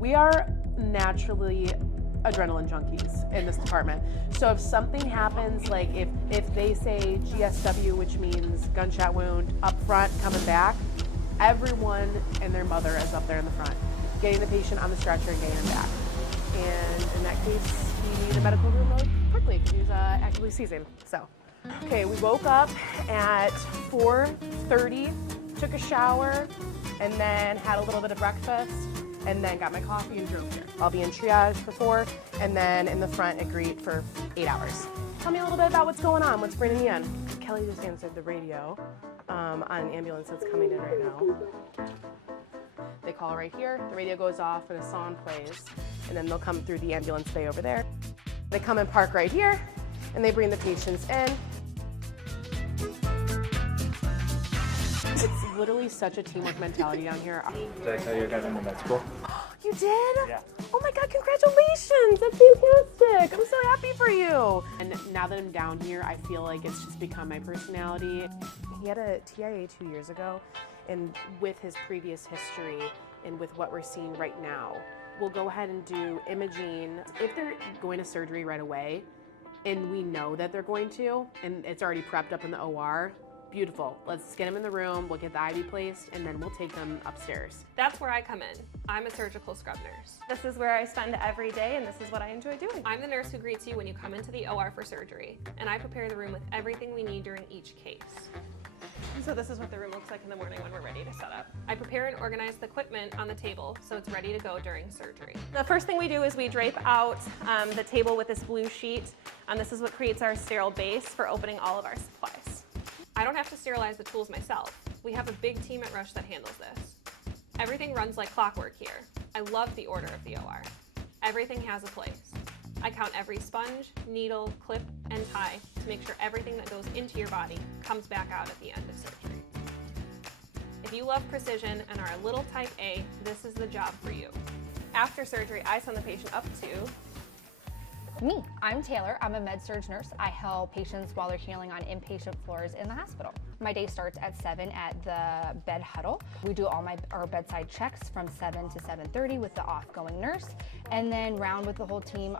We are naturally adrenaline junkies in this department. So if something happens, like if they say GSW, which means gunshot wound, up front, coming back, everyone and their mother is up there in the front, getting the patient on the stretcher and getting him back. And in that case, we need a medical room load quickly because he was actively seizing. So, okay, we woke up at 4:30, took a shower, and then had a little bit of breakfast, and then got my coffee and drove here. I'll be in triage for 4, and then in the front at Greet for 8 hours. Tell me a little bit about what's going on, what's bringing you in. Kelly just answered the radio on an ambulance that's coming in right now. They call right here, the radio goes off and a song plays, and then they'll come through the ambulance bay over there. They come and park right here, and they bring the patients in. It's literally such a teamwork mentality down here. Did I tell you I got into med school? You did? Yeah. Oh my God, congratulations. That's fantastic. I'm so happy for you. And now that I'm down here, I feel like it's just become my personality. He had a TIA 2 years ago, and with his previous history and with what we're seeing right now, we'll go ahead and do imaging. If they're going to surgery right away, and we know that they're going to, and it's already prepped up in the OR, beautiful. Let's get them in the room, we'll get the IV placed, and then we'll take them upstairs. That's where I come in. I'm a surgical scrub nurse. This is where I spend every day, and this is what I enjoy doing. I'm the nurse who greets you when you come into the OR for surgery, and I prepare the room with everything we need during each case. So this is what the room looks like in the morning when we're ready to set up. I prepare and organize the equipment on the table so it's ready to go during surgery. The first thing we do is we drape out the table with this blue sheet, and this is what creates our sterile base for opening all of our supplies. I don't have to sterilize the tools myself. We have a big team at Rush that handles this. Everything runs like clockwork here. I love the order of the OR. Everything has a place. I count every sponge, needle, clip, and tie to make sure everything that goes into your body comes back out at the end of surgery. If you love precision and are a little type A, this is the job for you. After surgery, I send the patient up to me. I'm Taylor. I'm a med-surg nurse. I help patients while they're healing on inpatient floors in the hospital. My day starts at 7 at the bed huddle. We do all our bedside checks from 7 to 7:30 with the off-going nurse, and then round with the whole team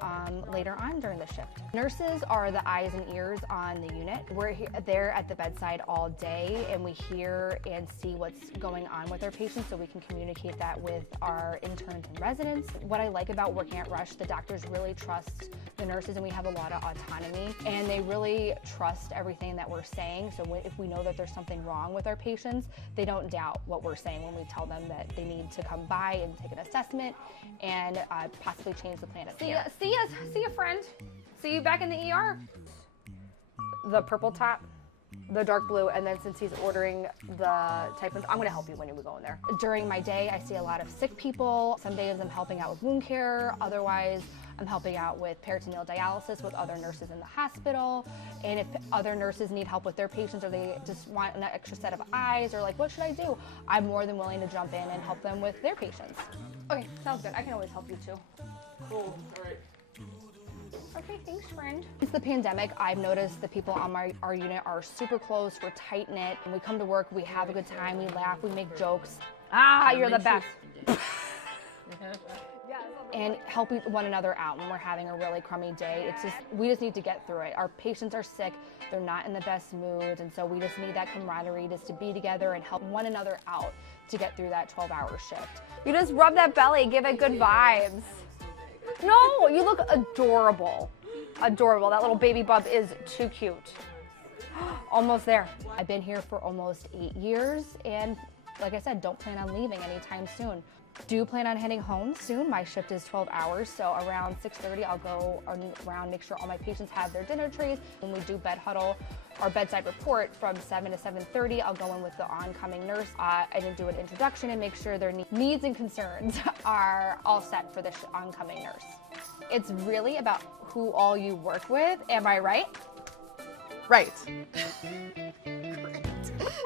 later on during the shift. Nurses are the eyes and ears on the unit. We're there at the bedside all day, and we hear and see what's going on with our patients so we can communicate that with our interns and residents. What I like about working at Rush, the doctors really trust the nurses, and we have a lot of autonomy, and they really trust everything that we're saying. So if we know that there's something wrong with our patients, they don't doubt what we're saying when we tell them that they need to come by and take an assessment and possibly change the plan of care. see ya, friend. See you back in the ER. The purple top, the dark blue, and then since he's ordering the type of, I'm gonna help you when you go in there. During my day, I see a lot of sick people. Some days I'm helping out with wound care. Otherwise, I'm helping out with peritoneal dialysis with other nurses in the hospital. And if other nurses need help with their patients, or they just want an extra set of eyes, or like, what should I do? I'm more than willing to jump in and help them with their patients. Okay, sounds good. I can always help you too. Cool. All right. Okay, thanks, friend. Since the pandemic, I've noticed the people on our unit are super close, we're tight-knit, and we come to work, we have a good time, we laugh, we make jokes. Ah, you're the best. And help one another out when we're having a really crummy day. We just need to get through it. Our patients are sick, they're not in the best mood, and so we just need that camaraderie just to be together and help one another out to get through that 12-hour shift. You just rub that belly, give it good vibes. No, you look adorable. Adorable. That little baby bump is too cute. Almost there. I've been here for almost 8 years, and like I said, don't plan on leaving anytime soon. Do plan on heading home soon. My shift is 12 hours, so around 6:30 I'll go around, make sure all my patients have their dinner trays. When we do bed huddle, our bedside report from 7 to 7:30, I'll go in with the oncoming nurse and do an introduction and make sure their needs and concerns are all set for the oncoming nurse. It's really about who all you work with, am I right? Right.